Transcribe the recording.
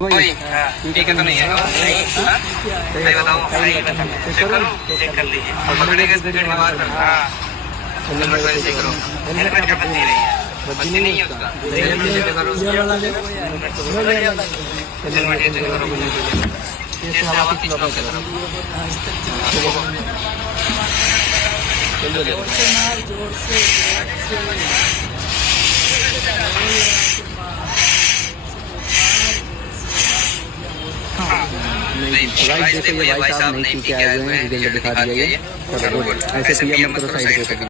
कोई ठीक है तो नहीं है नहीं बताओ चेक करो चेक कर लीजिए पकड़े के स्पीड में बाहर करना हेलमेट वाले चेक करो हेलमेट का बत्ती नहीं है बत्ती नहीं है उसका हेलमेट चेक करो हेलमेट चेक करो ये आवाज की चेक करो जोर से भाई साहब नहीं पी के आए हुए हैं, डिटेल दिखा दिया ये। ऐसे पीएम करो साइड पे।